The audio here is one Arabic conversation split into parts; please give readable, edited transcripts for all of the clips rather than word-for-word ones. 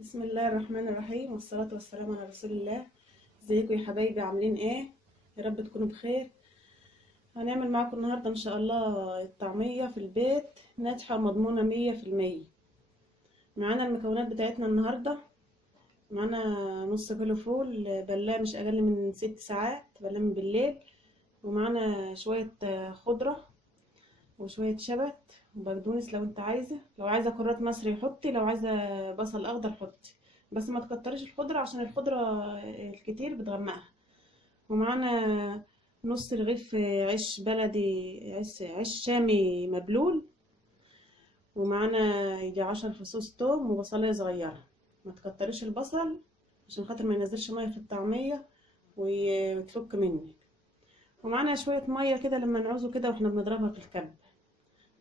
بسم الله الرحمن الرحيم، والصلاة والسلام على رسول الله. ازيكم يا حبايبي؟ عاملين ايه؟ يا رب تكونوا بخير. هنعمل معاكم النهاردة ان شاء الله الطعمية في البيت، ناجحة ومضمونة 100%. معانا المكونات بتاعتنا النهاردة. معانا نص كيلو فول بلاه مش اقل من 6 ساعات، بلاه من بالليل. ومعانا شوية خضرة وشوية شبت وبقدونس لو انت عايزة. لو عايزة كرات مصري حطي، لو عايزة بصل اخضر حطي، بس ما تكتريش الخضرة عشان الخضرة الكتير بتغمقها. ومعانا نص رغيف عيش بلدي، عيش شامي مبلول. ومعانا يجي 10 فصوص توم وبصلاية صغيرة. ما تكتريش البصل عشان خاطر ما ينزلش مية في الطعمية وتفك منك. ومعانا شوية مية كده لما نعوزه كده واحنا بنضربها في الكب.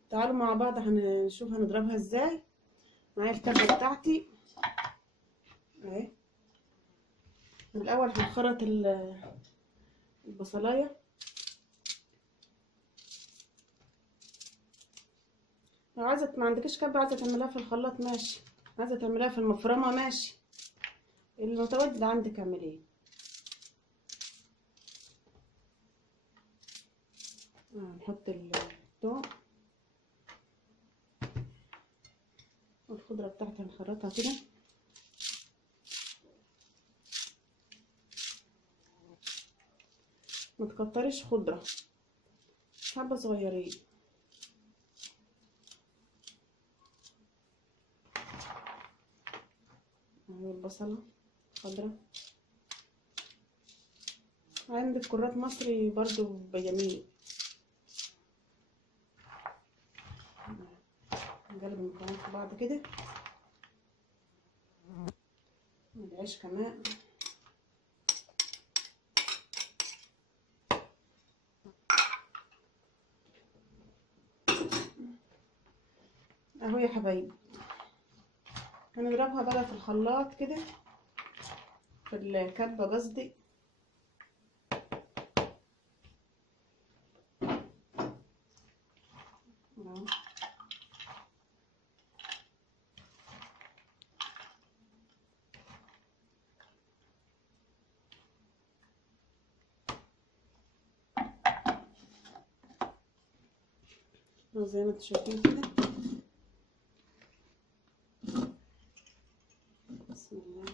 تعالوا مع بعض هنشوف هنضربها ازاي. معايا الكبة بتاعتي اهي. الاول هنخرط البصلايه. لو عايزه ما عندكش كبة، عايزه تعمليها في الخلاط ماشي، عايزه تعمليها في المفرمه ماشي، المتواجد عندك اعمليه. نحط الثوم والخضره بتاعتي هنخرطها كده. ما تكتريش خضره، حبه صغيرين. اهي البصله خضره. عندك كرات مصري برضو بجميل. نقلب المكونات في بعض كده. العيش كمان اهو يا حبايبي. هنضربها بقى في الخلاط كده، في الكبة قصدي. زي ما انتم شايفين كده. بسم الله.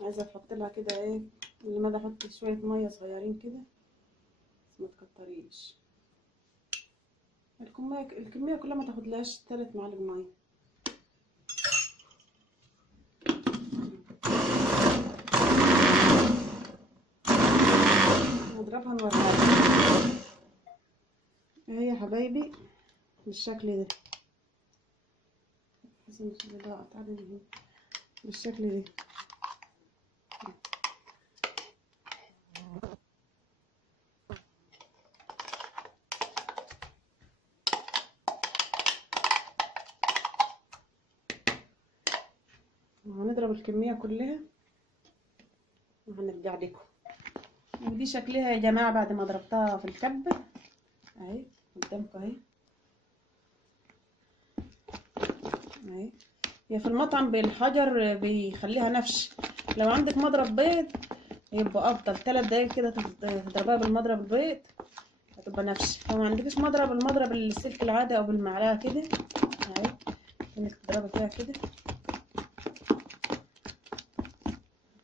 عايزه احط لها كده ايه، اللي ما احط شويه ميه صغيرين كده، بس ما تكتريش. الكميه كلها ما تاخدلهاش 3 معالق ميه. نضربها نوريها اهي يا حبايبي بالشكل ده. بالشكل ده. وهنضرب الكميه كلها وهنرجع لكم. ودي شكلها يا جماعه بعد ما ضربتها في الكبه اهي قدامكم اهي. اهي هي في المطعم بالحجر بيخليها نفش. لو عندك مضرب بيض يبقى افضل. 3 دقايق كده تضربها بالمضرب البيض هتبقى نفش. لو ما عندكش المضرب السلك العادي او بالمعلقه كده اهي، انك تضربي فيها كده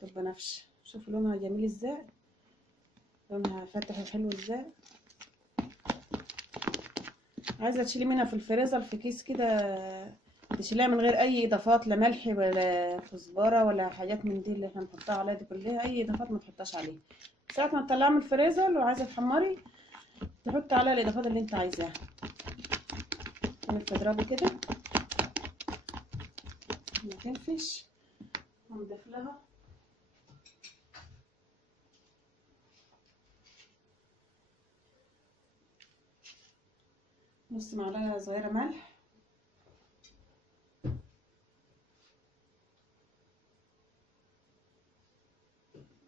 تبقى نفش. شوفوا لونها جميل ازاي، لونها فاتح وحلو ازاي. عايزه تشيلي منها في الفريزر في كيس كده، تشيليها من غير اي اضافات، لا ملح ولا كزبره ولا حاجات من دي اللي احنا بنحطها عليها دي كلها. اي اضافات ما تحطهاش عليها. ساعه ما تطلعها من الفريزر لو عايزه تحمري تحطي عليها الاضافات اللي انت عايزاها. تضربي كده ما تنفش. هنضيف لها نص معلقه صغيره ملح،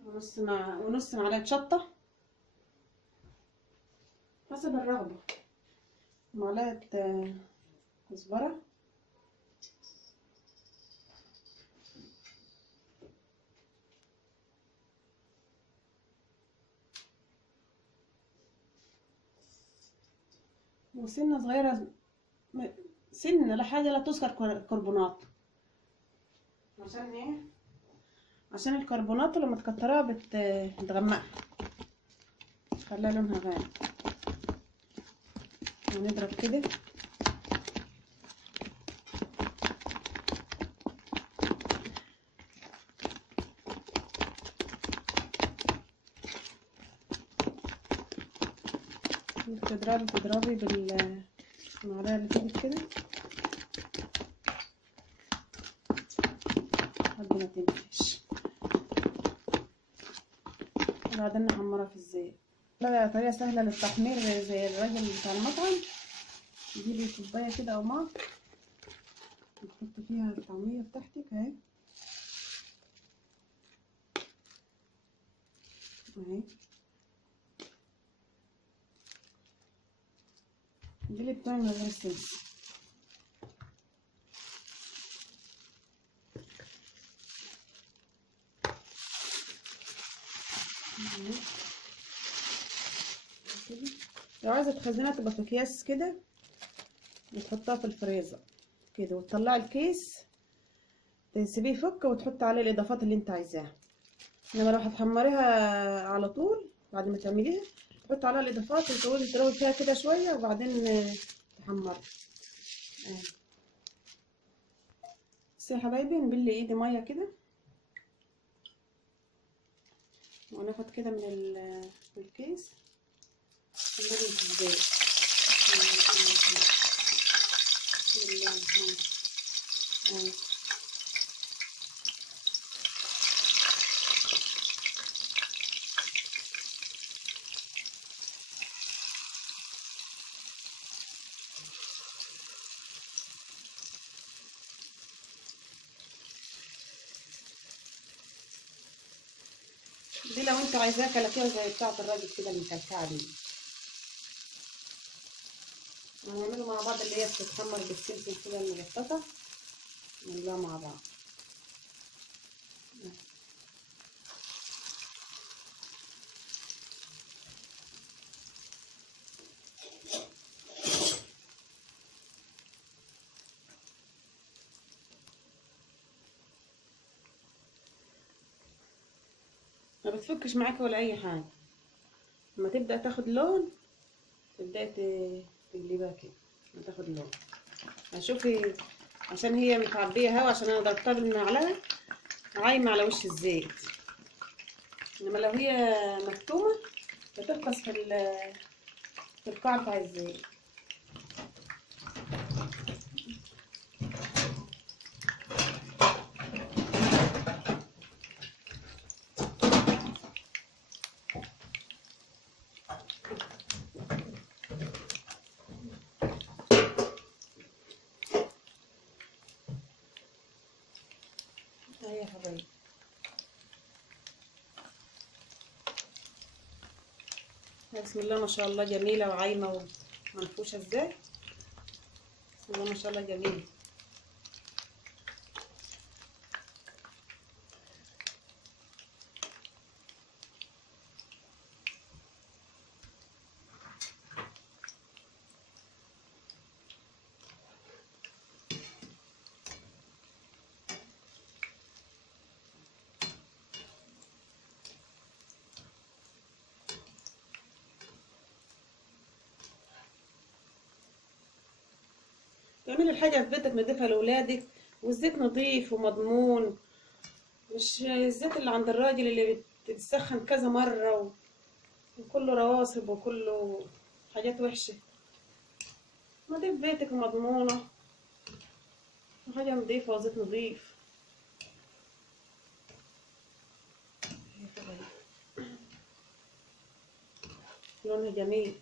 ونص معلقه شطه، حسب الرغبة. معلقة كزبرة، وسنة صغيرة، سنة لا حاجة لا تذكر كربونات. عشان ايه؟ عشان الكربونات لما تكترها بتغمقها، تخليها لونها غامق. ونضرب كده. تضربي بالمعلقة اللي فاتت كده لحد ما تنفش، وبعدين نحمرها في الزيت. لا طريقة سهلة للتحمير زي الراجل بتاع المطعم. تجيبي كوباية كده أو ماء، وتحطي فيها الطعمية بتاعتك اهي اهي. دي اللي بتعمل من غير السمسم. لو عايزة تخزنها تبقى في أكياس كده، وتحطها في الفريزر كده، وتطلعي الكيس تسيبيه يفك وتحطي عليه الإضافات اللي انت عايزاها. انما لو هتحمريها على طول بعد ما تعمليها، تحطي عليها الإضافات وتروي فيها كده شوية، وبعدين تحمري. بس يا حبايبي نبلي ايدي مية كده، وناخد كده من الكيس ونرمي في الزيت. دي لو انت عايزاها كلاكيع زي بتاعة الراجل كده المكلكعة دي. هنعمله مع بعض اللي هي بتتحمر بالسمسم كده المجففة، نعملها مع بعض. ما بتفكش معاكي ولا اي حاجة. لما تبدأ تاخد لون تبدأي تقلبها كده لما تاخد لون. هشوفي عشان هي متعبية هوا، عشان انا ضربتها بالمعلقة عايمة على وش الزيت. انما لو هي مكتومة بتغطس في القاع بتاع الزيت. اهي يا حبايبي. بسم الله ما شاء الله جميلة وعايمة ومنفوشة ازاي. بسم الله ما شاء الله جميلة. تعملي الحاجة في بيتك نضيفها لأولادك، والزيت نضيف ومضمون، مش الزيت اللي عند الراجل اللي بتتسخن كذا مرة وكله رواسب وكله حاجات وحشة. نضيف بيتك ومضمونة وحاجة نضيفة وزيت نضيف. لونها جميل.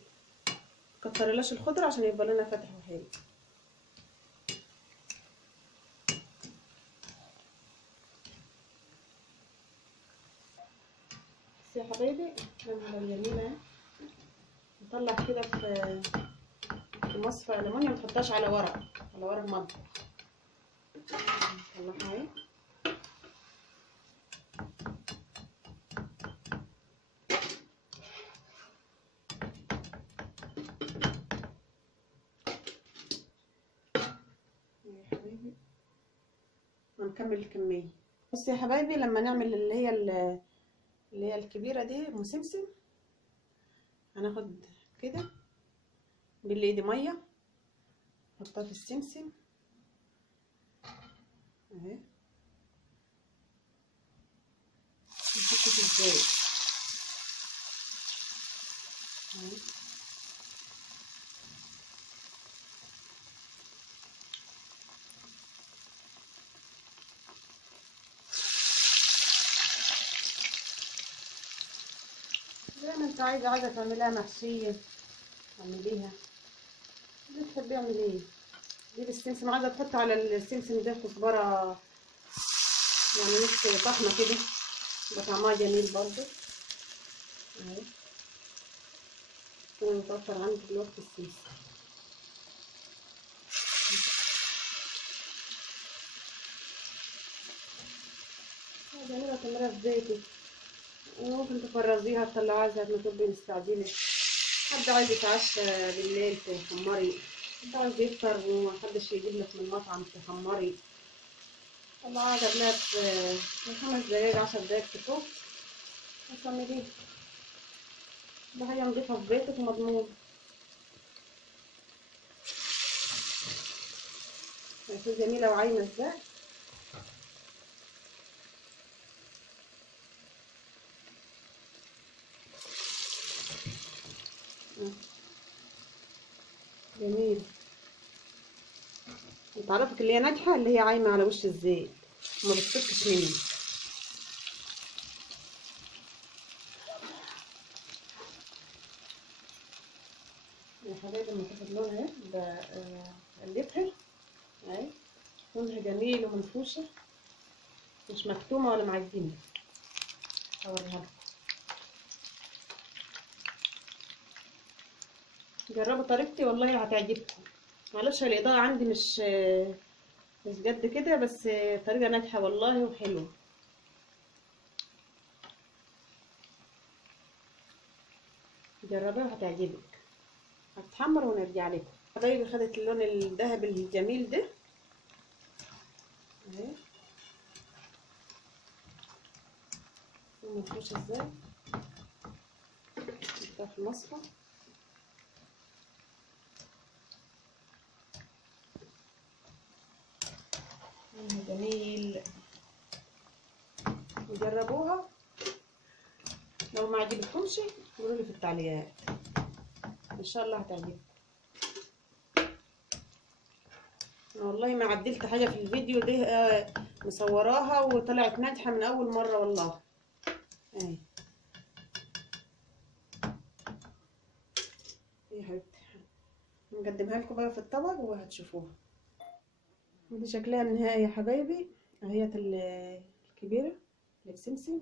مكترلاش الخضرة عشان يبقى لونها فاتح وحلو. بس يا حبايبي الجميلة تطلع كده في مصفى ألمونيا، متحطهاش على ورق مطبخ. نطلعها اهي. يا حبايبي هنكمل الكمية. بصي يا حبايبي، لما نعمل اللي هي الكبيرة دي مسمسم، هناخد كده بالايد مية، نحطها في السمسم اهي، نحط في الزيت اهي. زي ما انت عايزة تعمليها محشية اعمليها، اللي تحبي اعمليه. جيبي السمسم، عايزة تحط على السمسم ده كزبرة يعني نص طحنة كده، يبقى طعمها جميل برضه اهي. انا متوفر عندي دلوقتي السمسم. جميلة تعمليها في بيتك، وممكن تفرزيها تطلعيها زي ما تبقي مستعجلة. حد عايز يتعشى بالليل تحمري، حد عايز يفطر ومحدش يجيب لك من المطعم تحمري، طلعيها قبلها ب5 دقايق 10 دقايق تفوت وتعمليها. ده حاجة نضيفها في بيتك ومضمون. شوفي جميلة وعايمة ازاي. جميل. تعرفك اللي هي ناجحة، اللي هي عايمة على وش الزيت وما بتفكش مني. يا حبايبي لما تاخد لونها بقلبها اهي، لونها جميل ومنفوشة، مش مكتومة ولا معجنة. هوريها لكم، جربوا طريقتي والله هتعجبكم. معلش الإضاءة عندي مش قد كده، بس طريقة ناجحة والله وحلوة. جربوها هتعجبك. هتتحمر ونرجع لكم. حبايبي خدت اللون الذهبي الجميل ده اهي، منفوش ازاي. نحطها في المصفى جميل. جربوها، لو ما عجبتكمش قولوا لي في التعليقات، ان شاء الله هتعجبكم. انا والله ما عدلت حاجه في الفيديو ده، مصوراها وطلعت ناجحه من اول مره والله اهي. يا حبيبتي نقدمها لكم بقى في الطبق وهتشوفوها. ودي شكلها النهائي يا حبايبي اهيت الكبيره اللي بسمسم،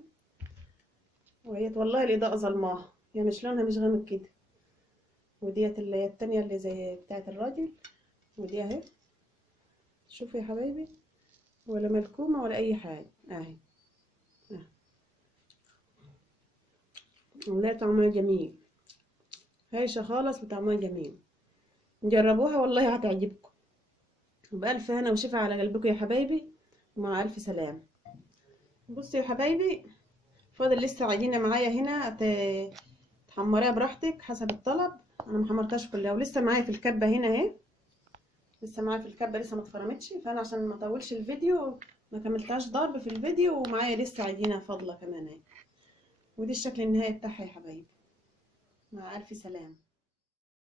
وهيت والله الاضاءه ظلماها، هي مش لونها مش غامق كده. وديت اللي هي التانية اللي زي بتاعه الراجل، ودي اهي. شوفوا يا حبايبي، ولا ملكومه ولا اي حاجه اهي. والله طعمها جميل، هايشه خالص وطعمها جميل. جربوها والله هتعجبكم. بألف هنا وشفا على قلبكم يا حبايبي، ومع ألف سلام. بصوا يا حبايبي، فاضل لسه عجينة معايا هنا، تحمريها براحتك حسب الطلب. انا محمرتهاش كلها، ولسه معايا في الكبة هنا اهي، لسه معايا في الكبة لسه ما اتفرمتش، فانا عشان ما اطولش الفيديو ما كملتهاش ضرب في الفيديو، ومعايا لسه عجينة فاضلة كمان اهي. ودي الشكل النهائي بتاعها يا حبايبي، مع ألف سلام.